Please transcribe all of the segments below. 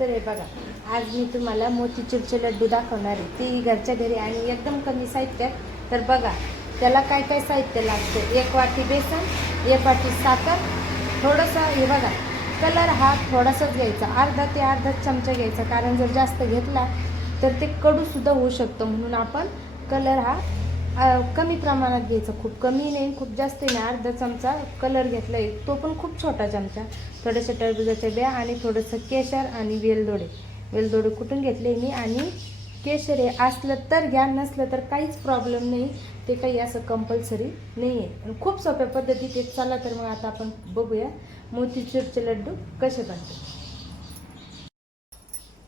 तर हे बघा, आज मी तुम्हाला मोतीचूरचे लड्डू दाखवणार आहे, तेही घरच्या घरी आणि एकदम कमी साहित्यात. तर बघा, त्याला काय काय साहित्य लागतं. 1 वाटी बेसन, 1 वाटी साखर, थोडंसं हे बघा कलर हा थोडासाच घ्यायचा, अर्धा ते अर्धा चमचा घ्यायचा, कारण जर जास्त घेतला तर ते कडूसुद्धा होऊ शकतं. म्हणून आपण कलर हा कमी प्रमाणात घ्यायचा, खूप कमी नाही खूप जास्त नाही. अर्धा चमचा कलर घेतला आहे, तो पण खूप छोटा चमचा. थोड्याशा टरबुजाच्या बिया आणि थोडंसं केशर आणि वेलदोडे कुटून घेतले मी. आणि केशर हे असलं तर घ्या, नसलं तर काहीच प्रॉब्लेम नाही, ते काही असं कंपल्सरी नाही आहे. खूप सोप्या पद्धतीत एक. चला तर मग आता आपण बघूया मोतीचूरचे लड्डू कसे बनतात.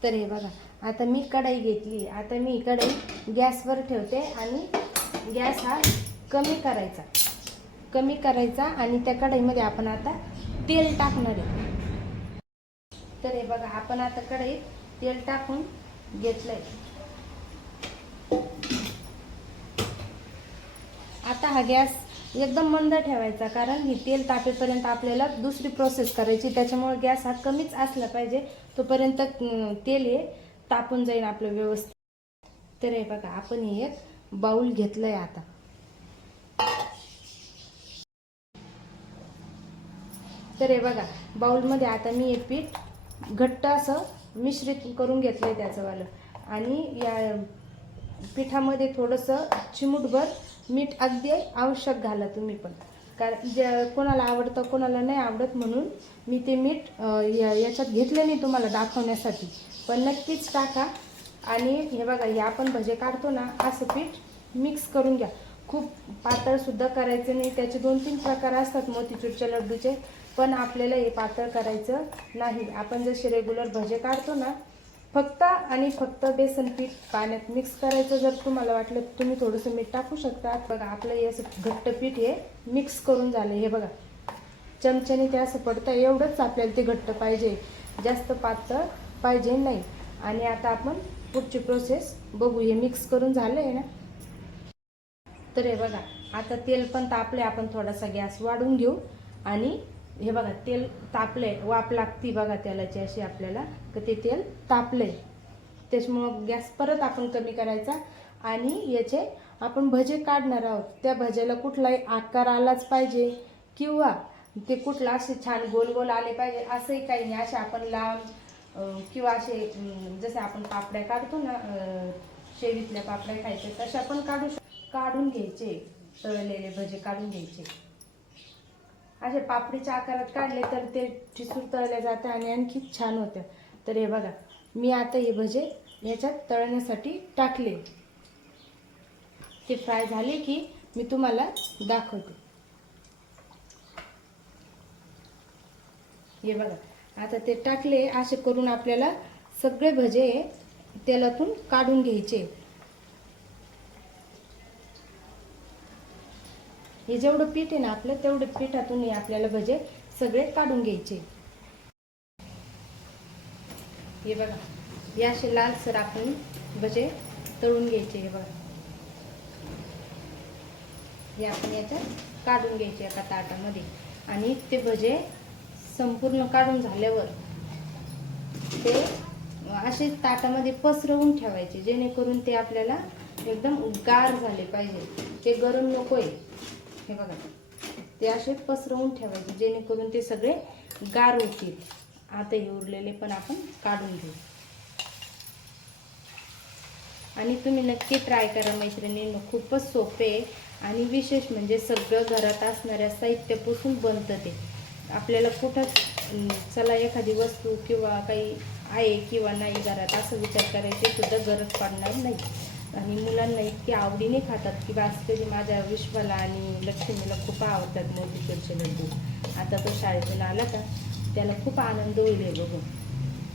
तर हे बघा, आता मी कढई घेतली. आता मी कढई गॅसवर ठेवते आणि गॅस हा कमी करायचा आणि त्या कढईमध्ये आपण आता तेल टाकणार आहे. तर हे बघा, आपण आता कढईत तेल टाकून घेतलंय. आता हा गॅस एकदम मंद ठेवायचा, कारण ही तेल तापेपर्यंत आपल्याला दुसरी प्रोसेस करायची, त्याच्यामुळे गॅस हा कमीच असला पाहिजे. तोपर्यंत तेल हे तापून जाईल आपलं व्यवस्थित. तर हे बघा, आपण हे एक बाउल घेतलंय आता. तर हे बघा, बाउलमध्ये आता मी हे पीठ घट्ट असं मिश्रित करून घेतलंय त्याचंवालं. आणि या पिठामध्ये थोडंसं चिमूटभर मीठ अगदी आवश्यक घाला तुम्ही पण, कारण कोणाला आवडतं कोणाला नाही आवडत, म्हणून मी ते मीठ याच्यात घेतलं नाही तुम्हाला दाखवण्यासाठी, पण नक्कीच टाका. आणि हे बघा, हे आपण भजे काढतो ना, असं पीठ मिक्स करून घ्या. खूप पातळसुद्धा करायचं नाही. त्याचे 2-3 प्रकार असतात मोतीचूरच्या लड्डूचे, पण आपल्याला हे पातळ करायचं नाही. आपण जसे रेग्युलर भजे काढतो ना, फक्त आणि फक्त बेसन पीठ पाण्यात मिक्स करायचं. जर तुम्हाला वाटलं तर तुम्ही थोडंसं मीठ टाकू शकता. बघा, आपलं हे असं घट्ट पीठ हे मिक्स करून झालं. हे बघा, चमच्याने ते असं पडतं, एवढंच आपल्याला ते घट्ट पाहिजे, जास्त पातळ पाहिजे नाही. आणि आता आपण पुढची प्रोसेस बघू. हे मिक्स करून झालं आहे ना. तर हे बघा, आता तेल पण तापले. आपण थोडासा गॅस वाढवून घेऊ. आणि हे बघा, तेल तापले, वाफ लागती बघा तेलाची अशी आपल्याला, तर ते तेल तापले. त्याच्यामुळं गॅस परत आपण कमी करायचा. आणि याचे आपण भजे काढणार आहोत. त्या भज्याला कुठलाही आकार आलाच पाहिजे, किंवा ते कुठला असे छान गोल गोल आले पाहिजे असंही काही नाही. असे आपण लांब किंवा असे जसे आपण पापड्या काढतो ना, शेवीतल्या पापड्या खायचे तसे आपण काढून घ्यायचे. तळलेले भजे काढून घ्यायचे. असे पापडीच्या आकारात काढले तर ते ठिसूर तळले जाते आणि आणखी छान होतं. तर हे बघा, मी आता हे भजे याच्यात तळण्यासाठी टाकले. ते फ्राय झाले की मी तुम्हाला दाखवते. हे बघा, आता ते टाकले. असे करून आपल्याला सगळे भजे तेलातून काढून घ्यायचे. हे जेवढं पीठ आहे ना आपलं, तेवढं पिठातून आपल्याला भजे सगळे काढून घ्यायचे. हे बघा, हे असे लालसर आपण भजे तळून घ्यायचे. हे बघा, हे आपण याच्यात काढून घ्यायचे एका ताटामध्ये. आणि ते भजे संपूर्ण काढून झाल्यावर ते असे ताटामध्ये पसरवून ठेवायचे, जेणेकरून ते आपल्याला एकदम गार झाले पाहिजे, ते गरम नको आहे. हे बघा, ते असे पसरवून ठेवायचे, जेणेकरून ते सगळे गार होतील. आता हे उरलेले पण आपण काढून घेऊ. आणि तुम्ही नक्की ट्राय करा मैत्रिणींनो, खूपच सोपे आहे. आणि विशेष म्हणजे सगळं घरात असणाऱ्या साहित्यापासून बनतं ते. आपल्याला कुठंच चला एखादी वस्तू किंवा काही आहे किंवा नाही घरात असं विचार करायची सुद्धा गरज पडणार नाही. आणि मुलांना इतकी आवडीने खातात की बस. तरी माझ्या विश्वाला आणि लक्ष्मीला खूप आवडतात मोतीचूरचे लड्डू. आता तो शाळेतून आला का त्याला खूप आनंद होईल हे बघून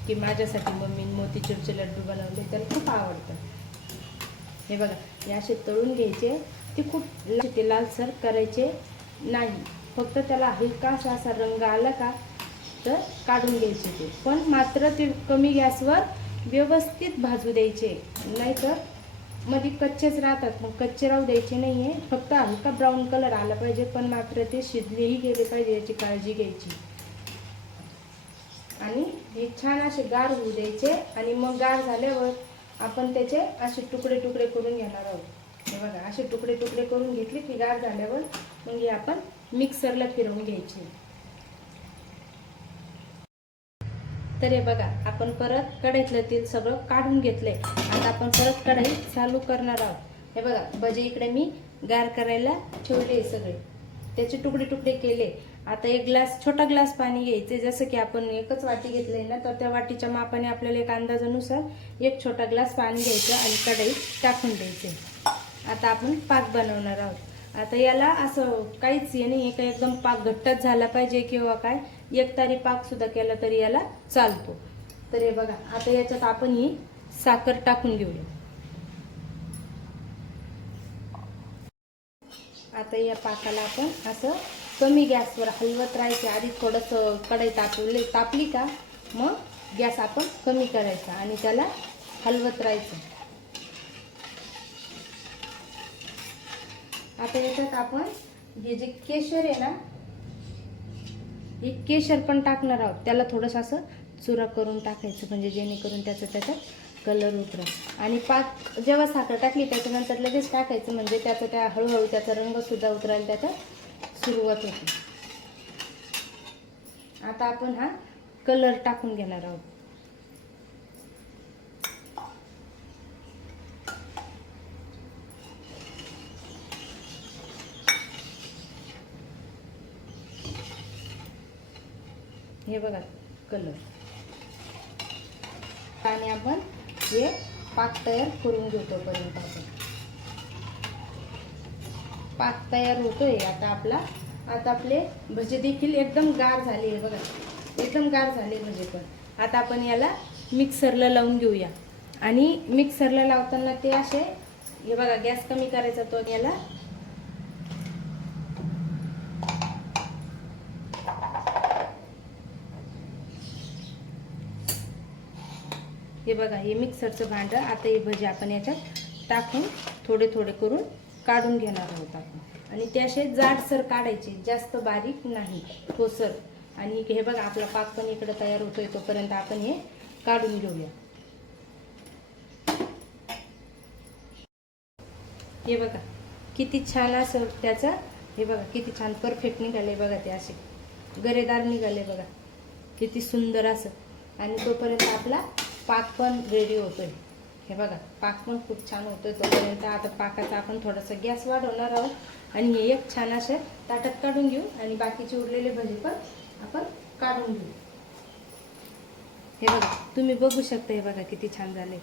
की माझ्यासाठी मम्मीने मोतीचूरचे लड्डू बनवले, त्याला खूप आवडतं. हे बघा, हे असे तळून घ्यायचे. ते खूप ते लालसर करायचे नाही, फक्त त्याला हलकासा असा रंग आला का तर काढून घ्यायचे ते. पण मात्र ते कमी गॅसवर व्यवस्थित भाजू द्यायचे, नाहीतर मध्ये कच्चेच राहतात. मग कच्चे राहू द्यायचे नाही आहे. फक्त हलका ब्राऊन कलर आला पाहिजे, पण मात्र ते शिजलेही गेले पाहिजे याची काळजी घ्यायची. आणि हे छान असे गार होऊ द्यायचे आणि मग गार झाल्यावर आपण त्याचे असे तुकडे तुकडे करून घेणार आहोत। हे बघा असे तुकडे तुकडे करून घेतले की गार झाल्यावर मग हे आपण मिक्सरला फिरवून घ्यायचे। तर हे बघा आपण परत कढईतलं तेल सगळं काढून घेतलंय। आता आपण परत कढई चालू करणार आहोत। हे बघा भजे इकडे मी गार करायला ठेवले सगळे, त्याचे तुकडे तुकडे केले। आता एक ग्लास छोटा ग्लास पाणी घ्यायचे, जसं की आपण एकच वाटी घेतलंय ना तर त्या वाटीच्या मापाने आपल्याला एक अंदाजानुसार एक छोटा ग्लास पाणी घ्यायचं आणि कढईत टाकून द्यायचे। आता आपण पाक बनवणार आहोत। आता याला असं काहीच हे नाही का एकदम पाक घट्टच झाला पाहिजे किंवा काय, एक तारी पाक सुद्धा केला तरी याला चालतो। तर हे बघा आता याच्यात आपण ही साखर टाकून घेऊया। आता या पाकाला आपण असं कमी गॅसवर हलवत राहायचं। आधी थोडंसं कढई तापली का मग गॅस आपण कमी करायचा आणि त्याला हलवत राहायचं। आता याच्यात आपण हे जे केशर आहे ना, हे केशर पण टाकणार आहोत। त्याला थोडंसं असं चुरा करून टाकायचं म्हणजे जेणेकरून त्याच्यात कलर उतरेल। आणि पाक जेव्हा साखर टाकली त्याच्यानंतर लगेच टाकायचं म्हणजे त्या हळूहळू त्याचा रंग सुद्धा उतरायला त्याच्यात सुरुवात होते। आता आपण हा कलर टाकून घेणार आहोत। हे बघा कलर, आणि आपण हे पाक तयार करून घेऊ। तोपर्यंत आपण पाक तयार होतोय आता आपले भजे देखील एकदम गार झाले। हे बघा एकदम गार झाले भजे पण। आता आपण याला मिक्सरला लावून घेऊया आणि मिक्सरला लावताना ते असे, हे बघा गॅस कमी करायचा तो याला हे बघा हे मिक्सरचं भांडं। आता हे भजे आपण याच्यात टाकून थोडे थोडे करून काढून घेणार आहोत आपण। आणि ते असे जाडसर काढायचे, जास्त बारीक नाही, ठोसर। आणि हे बघा आपला पाक पण इकडे तयार होतोय, तोपर्यंत आपण हे काढून घेऊया। हे बघा किती छान असं त्याचं, हे बघा किती छान परफेक्ट निघाले बघा, ते असे गरेदार निघाले बघा किती सुंदर असं। आणि तोपर्यंत आपला पाक पण रेडी होतोय। हे बघा पाक पण खूप छान होतोय तोपर्यंत। आता पाकाचा आपण थोडासा गॅस वाढवणार आहोत आणि हे एक छान असे ताटात काढून घेऊ आणि बाकीचे उरलेले भजे पण आपण काढून घेऊ। हे बघा तुम्ही बघू शकता, हे बघा किती छान झाले।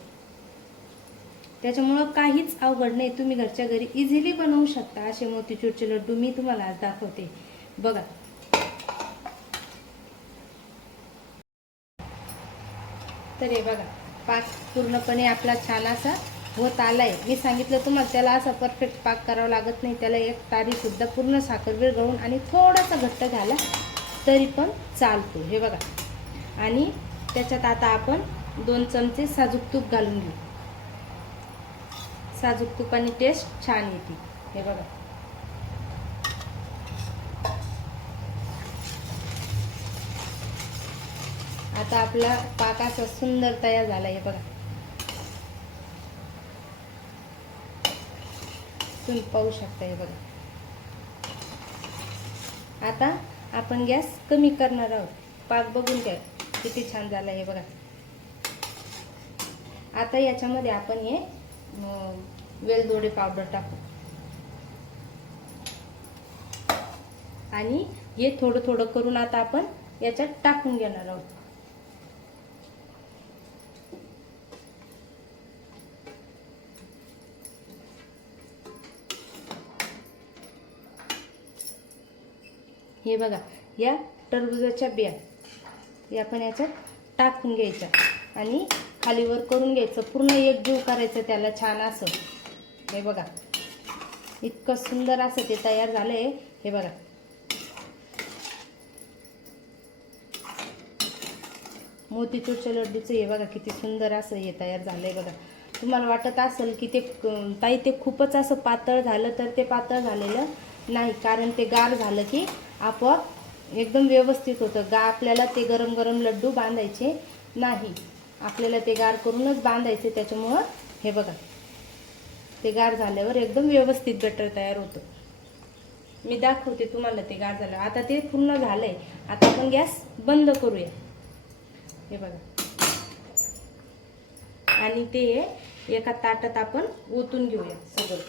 त्याच्यामुळं काहीच अवघड नाही, तुम्ही घरच्या घरी इझिली बनवू शकता असे मोतीचूरचे लड्डू मी तुम्हाला आज दाखवते बघा। तर हे बघा पाक पूर्णपणे आपला छान असा होत आलाय। मी सांगितलं तुम्हाला त्याला असा परफेक्ट पाक करावा लागत नाही, त्याला एक तारी सुद्धा पूर्ण साखर विरघळून आणि थोडासा घट्ट झाला तरी पण चालतो। हे बघा आणि त्याच्यात आता आपण 2 चमचे साजूक तूप घालून घेऊ। साजूक तुपाने टेस्ट छान येते। हे बघा आता आपला पाक असा सुंदर तयार झाला। हे बघा तुम्ही पाहू शकता। हे बघा आता आपण गॅस कमी करणार आहोत। पाक बघून घ्या किती छान झाला। हे बघा आता याच्यामध्ये आपण हे वेलदोडे पावडर टाकू आणि हे थोडं थोडं करून आता आपण याच्यात टाकून घेणार आहोत। हे बघा या टरबूजाच्या बिया हे आपण याच्यात टाकून घ्यायच्या आणि खालीवर करून घ्यायचं, पूर्ण एकजीव करायचं त्याला छान असं। हे बघा इतकं सुंदर असं ते तयार झालंय। हे बघा मोतीचूरच्या लड्डूचं हे बघा किती सुंदर असं हे तयार झालंय बघा। तुम्हाला वाटत असेल की ते ताई ते खूपच असं पातळ झालं, तर ते पातळ झालेलं नाही, कारण ते गार झालं की आपोआप एकदम व्यवस्थित होतं. आपल्याला ते गरम गरम लड्डू बांधायचे नाही, आपल्याला ते गार करूनच बांधायचे. त्याच्यामुळं हे बघा, ते गार झाल्यावर एकदम व्यवस्थित बॅटर तयार होतं. मी दाखवते तुम्हाला ते गार झालं. आता ते पूर्ण झालंय. आता आपण गॅस बंद करूया. हे बघा, आणि ते एका ताटात आपण ओतून घेऊया सगळं.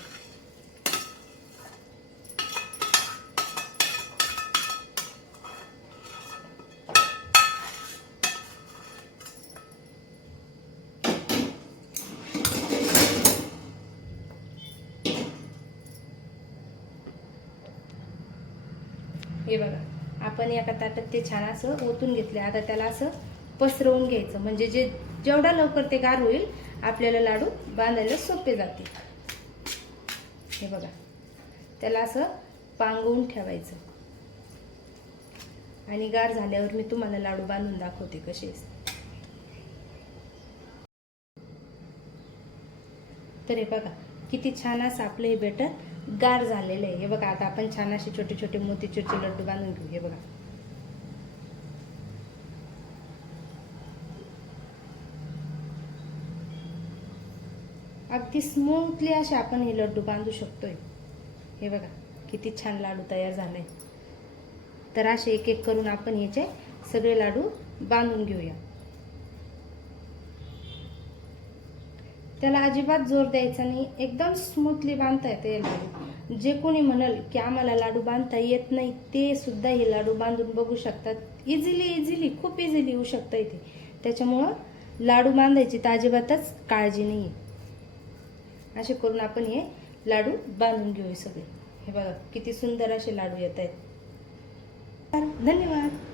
हे बघा, आपण एका ताटात ते छान असं ओतून घेतले. आता त्याला असं पसरवून घ्यायचं, म्हणजे जेवढा लवकर ते गार होईल आपल्याला लाडू बांधायला सोपे जातील. हे बघा, त्याला असं पांगवून ठेवायचं आणि गार झाल्यावर मी तुम्हाला लाडू बांधून दाखवते कसे. तर हे बघा, किती छान असं आपलं हे बॅटर गार झालेलं आहे. हे बघा, आता आपण छान असे छोटे छोटे मोतीचूरचे लड्डू बांधून घेऊ. हे बघा, अगदी स्मूथली असे आपण हे लड्डू बांधू शकतोय. हे बघा, किती छान लाडू तयार झाले. तर असे एक एक करून आपण याचे सगळे लाडू बांधून घेऊया. त्याला अजिबात जोर द्यायचा नाही, एकदम स्मूथली बांधता येते लाडू. जे कोणी म्हणाल की आम्हाला लाडू बांधता येत नाही, ते सुद्धा हे लाडू बांधून बघू शकतात. इझिली खूप इझिली होऊ शकतं इथे. त्याच्यामुळं लाडू बांधायची तर अजिबातच काळजी नाही आहे. असे करून आपण हे लाडू बांधून घेऊ सगळे. हे बघा, किती सुंदर असे लाडू येत आहेत. धन्यवाद.